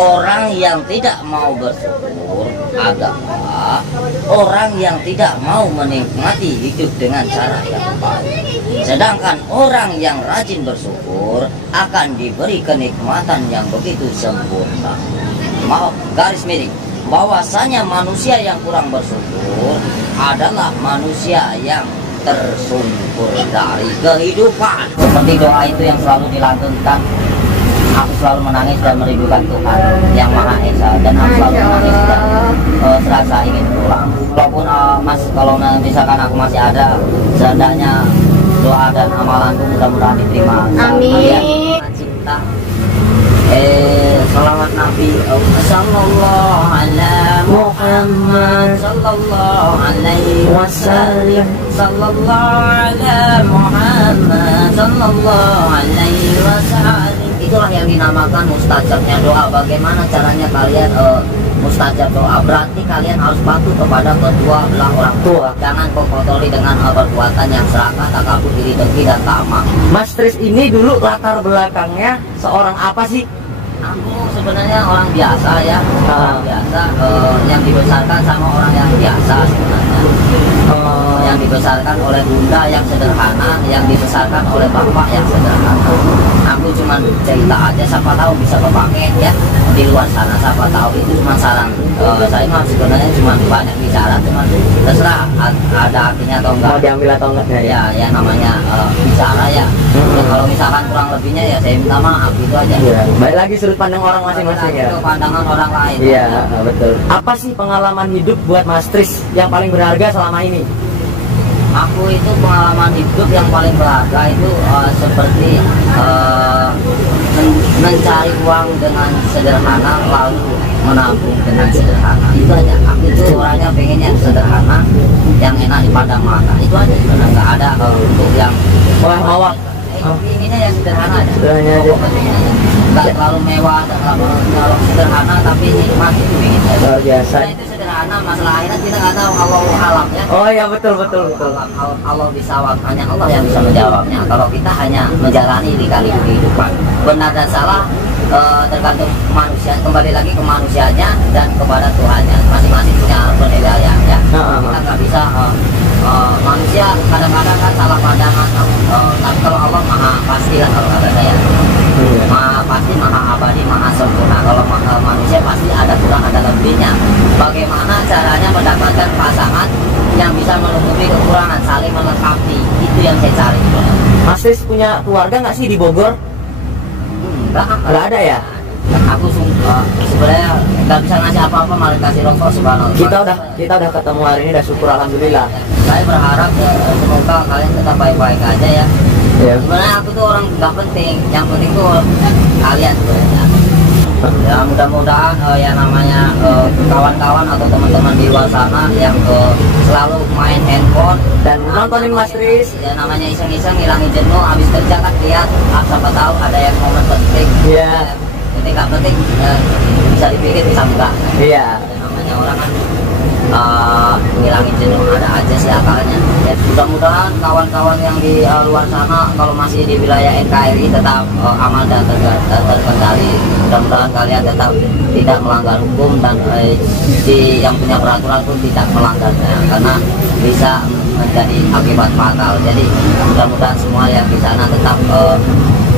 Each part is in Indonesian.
Orang yang tidak mau bersyukur adalah orang yang tidak mau menikmati hidup dengan cara yang baik. Sedangkan orang yang rajin bersyukur akan diberi kenikmatan yang begitu sempurna. Mau garis miring, bahwasanya manusia yang kurang bersyukur adalah manusia yang tersungkur dari kehidupan. Seperti doa itu yang selalu dilantunkan, aku selalu menangis dan merindukan Tuhan yang Maha Esa, dan aku selalu menangis dan serasa ingin pulang. Walaupun mas, kalau misalkan aku masih ada, seandainya doa dan amalanku mudah-mudahan diterima. Amin. Cinta. Salawat Nabi sallallahu ala Muhammad sallallahu alaihi wasallam, sallallahu ala Muhammad sallallahu alaihi wasallam. Itulah yang dinamakan mustajabnya doa. Bagaimana caranya kalian mustajab doa? Berarti kalian harus patuh kepada kedua belah orang tua. Jangan kotori dengan perbuatan yang serakah, takabur, iri, dengki, dan tamak. Mas Tris ini dulu latar belakangnya seorang apa sih? Aku sebenarnya orang biasa ya, orang biasa yang dibesarkan sama orang yang biasa sebenarnya. Yang dibesarkan oleh bunda yang sederhana, yang dibesarkan oleh bapak yang sederhana. Aku cuma cerita aja, siapa tahu bisa kepakai ya di luar sana, siapa tahu. Itu cuma saran. Saya mah sebenarnya cuma banyak bicara, cuma terserah ada artinya atau enggak. Mau diambil atau enggak? Ya namanya bicara ya. Kalau misalkan kurang lebihnya ya saya minta maaf, gitu aja. Ya, baik lagi sudut pandang orang masing-masing ya. Pandangan orang lain. Iya, betul. Apa sih pengalaman hidup buat Mas Tris yang paling berharga selama ini? Aku itu pengalaman hidup yang paling berharga itu seperti mencari uang dengan sederhana, lalu menabung dengan sederhana. Itu aja. Aku itu orangnya pengennya sederhana, yang enak dipandang mata. Itu aja. Karena nggak ada untuk yang mewah. Inginnya yang sederhana aja. Sederhana aja. Nggak terlalu mewah, terlalu sederhana, tapi nikmat itu ingin. Luar biasa. Nah, itu sederhana. Masalah akhirat kita nggak tahu, Allah alam ya. Oh ya, betul. Allah bisa, hanya Allah yang bisa menjawabnya. Kalau kita hanya menjalani lika-liku kehidupan, benar dan salah tergantung manusia. Kembali lagi ke manusianya dan kepada Tuhannya. Masing-masing punya penilaian ya. Kita nggak bisa manusia kadang-kadang kan salah pandangan. Tapi kalau Allah maha pasti lah, kalau kata saya. Maha pasti, maha abadi, maha sempurna. Kalau manusia pasti ada kurang, ada lebihnya. Bagaimana caranya mendapatkan pasangan yang bisa menutupi kekurangan, saling melengkapi? Itu yang saya cari. Mas Tris punya keluarga nggak sih di Bogor? Nggak ada ya? Aku sebenarnya nggak bisa ngasih apa-apa, malah kasih rokok. Subhanallah. Kita udah ketemu hari ini, udah syukur alhamdulillah. Saya berharap semoga kalian tetap baik-baik aja ya. Sebenarnya aku tuh orang nggak penting, yang penting tuh kalian sebenarnya. Ya mudah-mudahan ya namanya kawan-kawan atau teman-teman di luar sana yang selalu main handphone dan nontonin Mas Tris, ya namanya iseng-iseng ngilangin jenuh, habis kerja kan lihat siapa tahu ada yang momen penting. Iya. Ketika penting bisa dipikir, bisa enggak. Iya. Namanya orang kan ngilangin jenuh, ada aja sih akalnya. Ya, mudah-mudahan kawan-kawan yang di luar sana kalau masih di wilayah NKRI tetap aman dan terkendali. Mudah-mudahan kalian tetap tidak melanggar hukum dan yang punya peraturan pun tidak melanggarnya, karena bisa menjadi akibat fatal. Jadi mudah-mudahan semua yang di sana tetap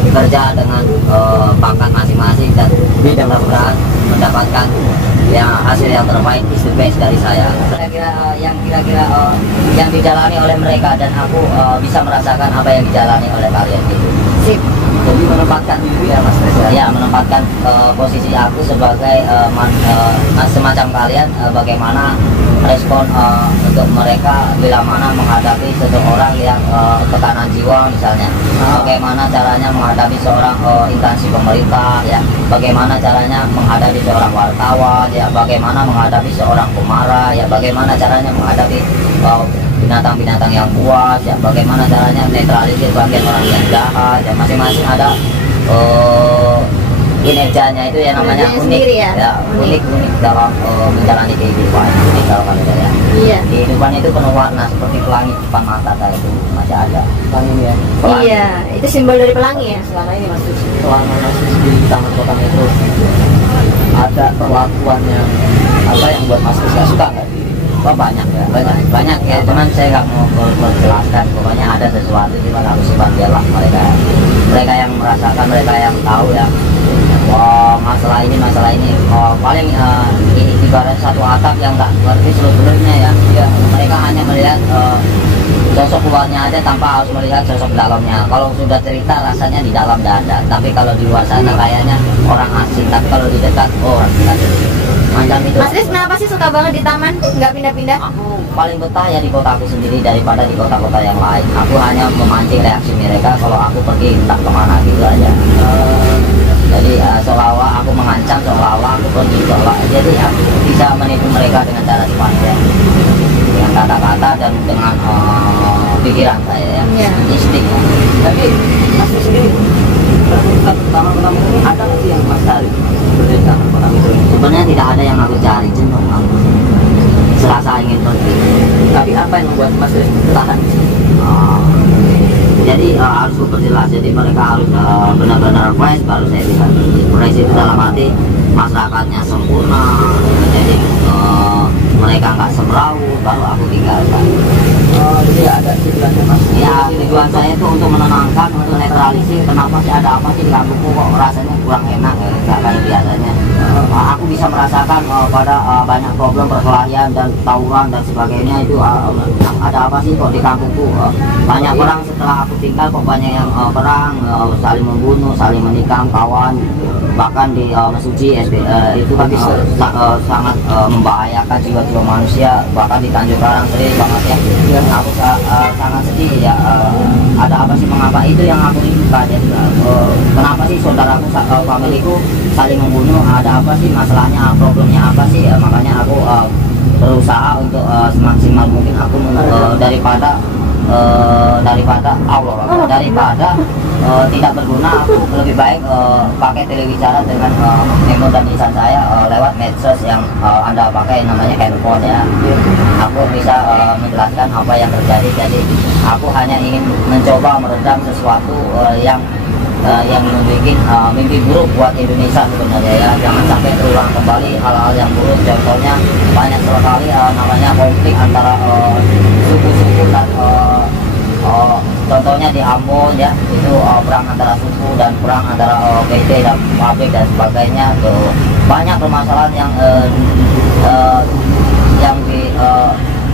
bekerja dengan bakat masing-masing dan mudah-mudahan mendapatkan hasil yang terbaik, is the best dari saya. Kira-kira yang dijalani oleh mereka dan aku bisa merasakan apa yang dijalani oleh kalian gitu. Sip. Jadi menempatkan diri ya Mas Tris ya, menempatkan posisi aku sebagai semacam kalian, bagaimana respon untuk mereka bila mana menghadapi seseorang yang tekanan jiwa misalnya, bagaimana caranya menghadapi seorang instansi pemerintah ya, bagaimana caranya menghadapi seorang wartawan ya, bagaimana menghadapi seorang pemarah ya, bagaimana caranya menghadapi binatang-binatang yang buas ya, bagaimana caranya netralisir bagian orang yang jahat ya. Masing-masing ada kinerjanya itu ya, namanya unik ya, unik dalam menjalani kehidupan. Unik kalau kata saya. Iya. Kehidupan itu penuh warna seperti pelangi depan mata saya itu masih ada. Pelangi ya. Pelangi. Iya, itu simbol dari pelangi ya. Selama ini masih pelangi masih di Taman Kota Metro. ada perlakuan yang apa yang buat Mas Kris gak suka nggak? Oh banyak ya, banyak ya, cuman saya nggak mau menjelaskan. Pokoknya ada sesuatu di mana aku sifat lah mereka yang merasakan, mereka yang tahu ya. Oh, masalah ini paling ibarat satu atap yang nggak ngerti seluruhnya ya. Ya mereka hanya melihat sosok luarnya aja tanpa harus melihat sosok dalamnya. Kalau sudah cerita rasanya di dalam dada, tapi kalau di luar sana kayaknya orang asing, tapi kalau di dekat orang dekat. Macam itu. Mas Kris kenapa sih suka banget di taman, nggak pindah-pindah? Aku paling betah ya di kotaku sendiri daripada di kota-kota yang lain. Aku hanya memancing reaksi mereka kalau aku pergi entah kemana gitu aja. Jadi seolah-olah aku mengancam, seolah-olah aku pergi, jadi aku bisa menipu mereka dengan cara seperti dengan kata-kata dan dengan pikiran saya ya, insting. Tapi Mas Kris sendiri pertama-tama ini ada nggak sih yang Mas cari berdasarkan pertama itu? Sebenarnya tidak ada yang aku cari, jenuh aku serasa ingin pergi. Tapi apa yang membuat Mas Kris tahan di sini? Jadi harus berjelas, jadi mereka harus benar-benar fresh baru saya bisa pergi. Fresh itu dalam arti masyarakatnya sempurna, jadi mereka nggak semrawut baru aku tinggalkan. Jadi ada tujuannya Mas? Ya tujuan saya itu untuk menenangkan, untuk netralisir. Kenapa sih ada apa sih di kampungku kok rasanya kurang enak ya, nggak kayak biasanya. Aku bisa merasakan pada banyak problem perkelahian dan tawuran dan sebagainya itu ada apa sih kok di kampungku. Banyak orang setelah aku tinggal kok banyak yang perang, saling membunuh, saling menikam kawan, bahkan di Mesuji itu kan sangat membahayakan jiwa-jiwa manusia, bahkan di Tanjung Karang sendiri banget ya. Aku sangat sedih ya. Ada apa sih, mengapa itu yang aku rindukan ya. Kenapa sih saudaraku, familiku saling membunuh, ada apa sih masalahnya, problemnya apa sih ya. Makanya aku berusaha untuk semaksimal mungkin aku daripada tidak berguna, aku lebih baik pakai telewicara dengan memo dan lisan saya lewat medsos yang Anda pakai, namanya handphone ya. Aku bisa menjelaskan apa yang terjadi. Jadi aku hanya ingin mencoba meredam sesuatu yang membuat mimpi buruk buat Indonesia sebenarnya ya. Jangan sampai terulang kembali hal-hal yang buruk. Contohnya banyak sekali namanya konflik antara suku-suku dan contohnya di Ambon ya, itu perang antara suku dan perang antara PT dan pabrik dan sebagainya. Tuh banyak permasalahan yang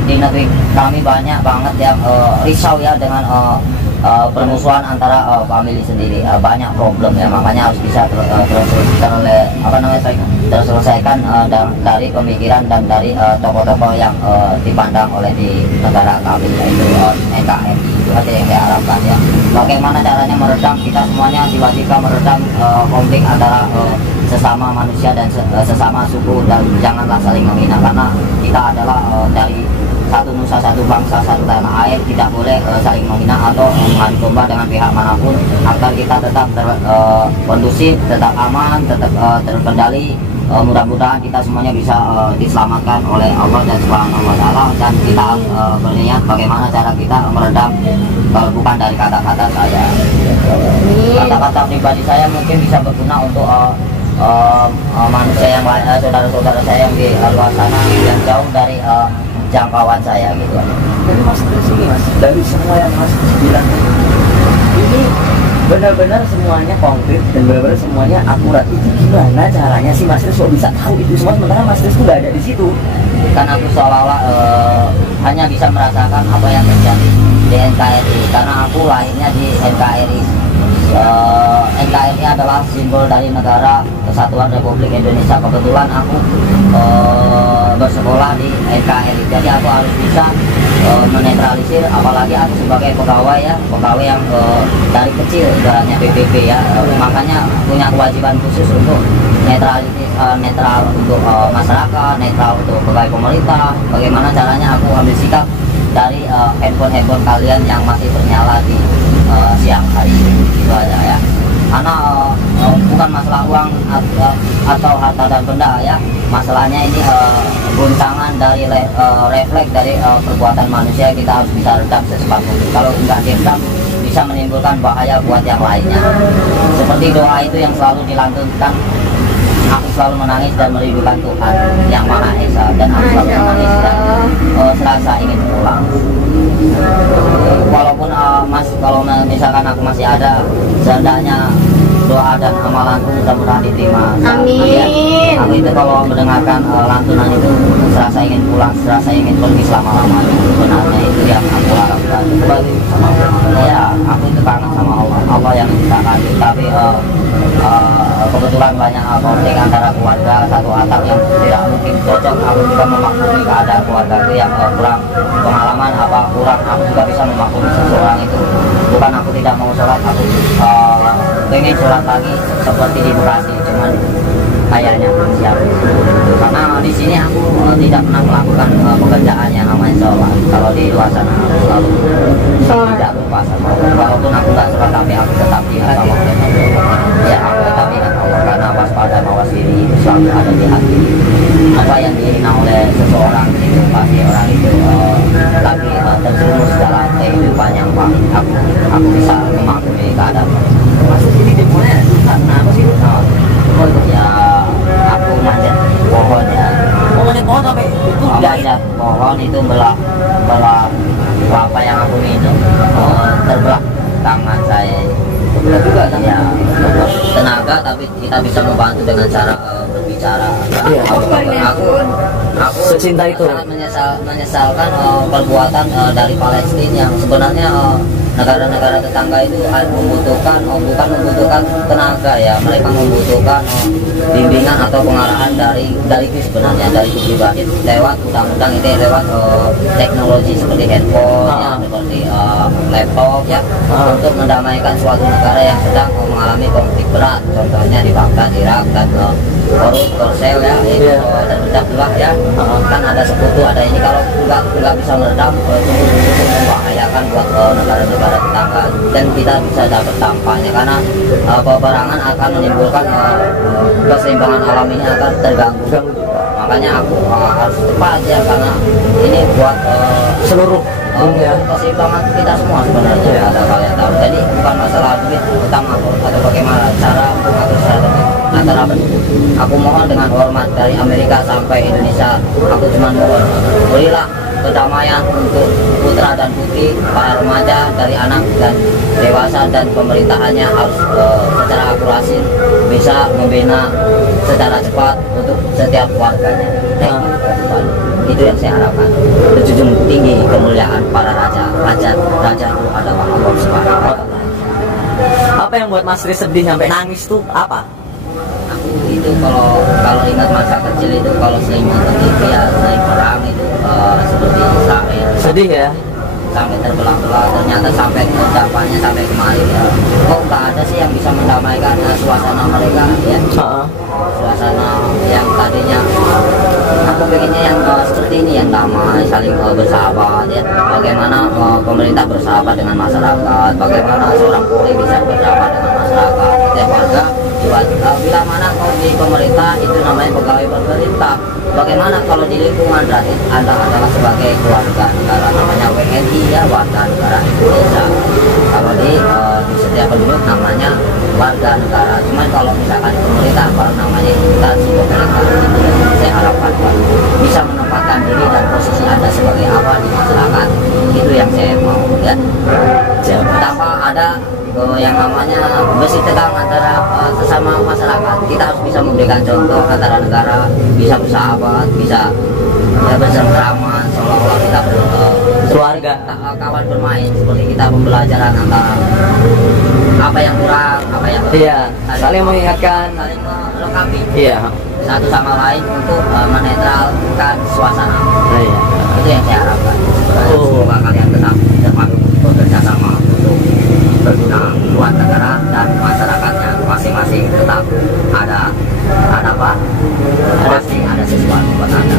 di negeri kami, banyak banget yang risau ya dengan permusuhan antara family sendiri. Banyak problem ya, makanya harus bisa terselesaikan dari pemikiran dan dari tokoh-tokoh yang dipandang oleh di negara kami, yaitu NKRI. Itu aja yang saya harapkan ya. Bagaimana caranya meredam, kita semuanya tiba-tiba meredam konflik antara sesama manusia dan sesama suku, dan janganlah saling menghina, karena kita adalah dari satu nusa, satu bangsa, satu tanah air. Tidak boleh saling menghina atau mengadu domba dengan pihak manapun, agar kita tetap kondusif, tetap aman, tetap terkendali. Mudah-mudahan kita semuanya bisa diselamatkan oleh Allah dan Subhanahu wa Ta'ala, dan kita berniat bagaimana cara kita meredam, bukan dari kata-kata saya. Kata-kata pribadi saya mungkin bisa berguna untuk manusia yang lain, saudara-saudara saya yang di luar sana yang jauh dari jangkauan saya gitu. Jadi Mas Kris ini Mas, dari semua yang Mas bilang ini benar-benar semuanya konkret dan benar-benar semuanya akurat. Itu gimana caranya sih Mas Kris kok bisa tahu itu semua, sementara Mas Kris tuh nggak ada di situ? Karena aku seolah-olah hanya bisa merasakan apa yang terjadi di NKRI, karena aku lahirnya di NKRI. NKRI adalah simbol dari Negara Kesatuan Republik Indonesia. Kebetulan aku bersekolah di NKRI, jadi aku harus bisa menetralisir, apalagi aku sebagai pegawai ya, pegawai yang dari kecil ibaratnya PBB ya. Makanya punya kewajiban khusus untuk netral untuk masyarakat, netral untuk pegawai pemerintah. Bagaimana caranya aku ambil sikap dari handphone kalian yang masih bernyala di siang hari, itu aja ya. Karena bukan masalah uang atau harta dan benda ya, masalahnya ini guncangan dari refleks dari perbuatan manusia. Kita harus bisa redam secepat mungkin. Kalau nggak diredam bisa menimbulkan bahaya buat yang lainnya. Seperti doa itu yang selalu dilantunkan aku selalu menangis dan merindukan Tuhan yang Maha Esa, dan aku selalu menangis dan serasa ingin pulang. Walaupun kalau misalkan aku masih ada, seandainya doa dan amalanku mudah-mudahan diterima. Amin. Aku itu kalau mendengarkan lantunan itu serasa ingin pulang, serasa ingin pergi selama-lamanya. Sebenarnya itu yang aku harapkan. Kembali sama Allah. Ya, aku itu kangen sama Allah. Allah yang menciptakan. Tapi kebetulan banyak konflik antara keluarga satu atap yang tidak mungkin cocok. Aku juga memaklumi keadaan keluarga itu yang kurang pengalaman kurang. Aku juga bisa memaklumi seseorang itu. Bukan aku tidak mau sholat, aku pengen sholat lagi seperti di Bekasi, cuman kayaknya belum siap. Karena di sini aku tidak pernah melakukan pekerjaan yang namanya sholat. Kalau di luar sana aku selalu tidak lupa sama Allah. Walaupun aku nggak sholat, tapi aku tetap ingat sama Allah. Ya, aku tetap ingat Allah, karena waspada mawas diri itu selalu ada di hati. Apa yang dihina oleh seseorang itu pasti orang itu lagi terjerumus dalam kehidupan yang pahit. Aku bisa memaklumi keadaan. Masuk sini demonya kenapa sih? Ya, aku manjat pohon ya. Manjat pohon sampai itu Manjat pohon itu belah kelapa yang aku minum, terbelah tangan saya. benar juga kan? Ya, tenaga, tapi kita bisa membantu dengan cara berbicara. Iya. Aku Secinta itu. sangat menyesalkan perbuatan dari Palestina yang sebenarnya negara-negara tetangga itu bukan membutuhkan tenaga ya, mereka membutuhkan bimbingan atau pengarahan dari itu sebenarnya, dari itu pribadi lewat undang-undang itu, lewat teknologi seperti handphone ya, seperti laptop ya, untuk mendamaikan suatu negara yang sedang mengalami konflik berat, contohnya di Baghdad, Irak, dan Korsel ya, dan meledak belah ya, kan ada sekutu, ada ini. Kalau nggak bisa meredam, cukup membahayakan buat negara-negara tetangga, dan kita bisa dapat dampaknya karena peperangan akan menimbulkan keseimbangan alaminya akan terganggu. Makanya aku harus cepat ya, karena ini buat seluruh dunia. Keseimbangan kita semua sebenarnya ada kalian tahu. Jadi bukan masalah duit utama atau bagaimana cara mengatur strategi antara aku mohon dengan hormat dari Amerika sampai Indonesia, aku cuma mohon berilah kedamaian untuk putra dan putri, para remaja, dari anak dan dewasa, dan pemerintahannya harus secara akurasi bisa membina secara cepat untuk setiap warganya. Itu yang saya harapkan. Berjunjung tinggi kemuliaan para raja itu adalah Allah Subhanahu wa Ta'ala. Apa yang buat Mas Tri sedih sampai nangis tuh apa? Aku itu kalau ingat masa kecil itu, kalau sering nonton TV ya, sering perang itu seperti Israel. Sedih ya? Sampai terbelah-belah, ternyata sampai dampaknya sampai kemari ya. Kok nggak ada sih yang bisa mendamaikan suasana mereka ya? Suasana yang tadinya aku pengennya yang seperti ini, yang damai, saling bersahabat ya. Bagaimana pemerintah bersahabat dengan masyarakat, bagaimana seorang polisi bisa bersahabat dengan masyarakat, setiap warga. Bila mana kau di pemerintah itu namanya pegawai pemerintah, bagaimana kalau di lingkungan berarti Anda adalah sebagai keluarga negara, namanya WNI ya, warga negara Indonesia. Kalau di setiap penduduk namanya warga negara. Cuman kalau misalkan di pemerintah baru namanya instansi pemerintah. Saya harapkan bisa menempatkan diri dan posisi Anda sebagai apa di masyarakat. Itu yang saya mau ya. Tanpa ada yang namanya besi tegang antara sesama masyarakat. Kita harus bisa memberikan contoh antara negara, bisa bersahabat, bisa ya bersama, seolah-olah kita keluarga, kawan bermain, seperti kita pembelajaran antara apa yang kurang, apa yang saling mengingatkan, saling melengkapi satu sama lain untuk menetralkan suasana. Itu yang saya harapkan. Semoga kalian tetap dapat bekerja sama untuk berguna buat negara dan masyarakatnya masing-masing, tetap ada apa? Pasti ada sesuatu buat Anda.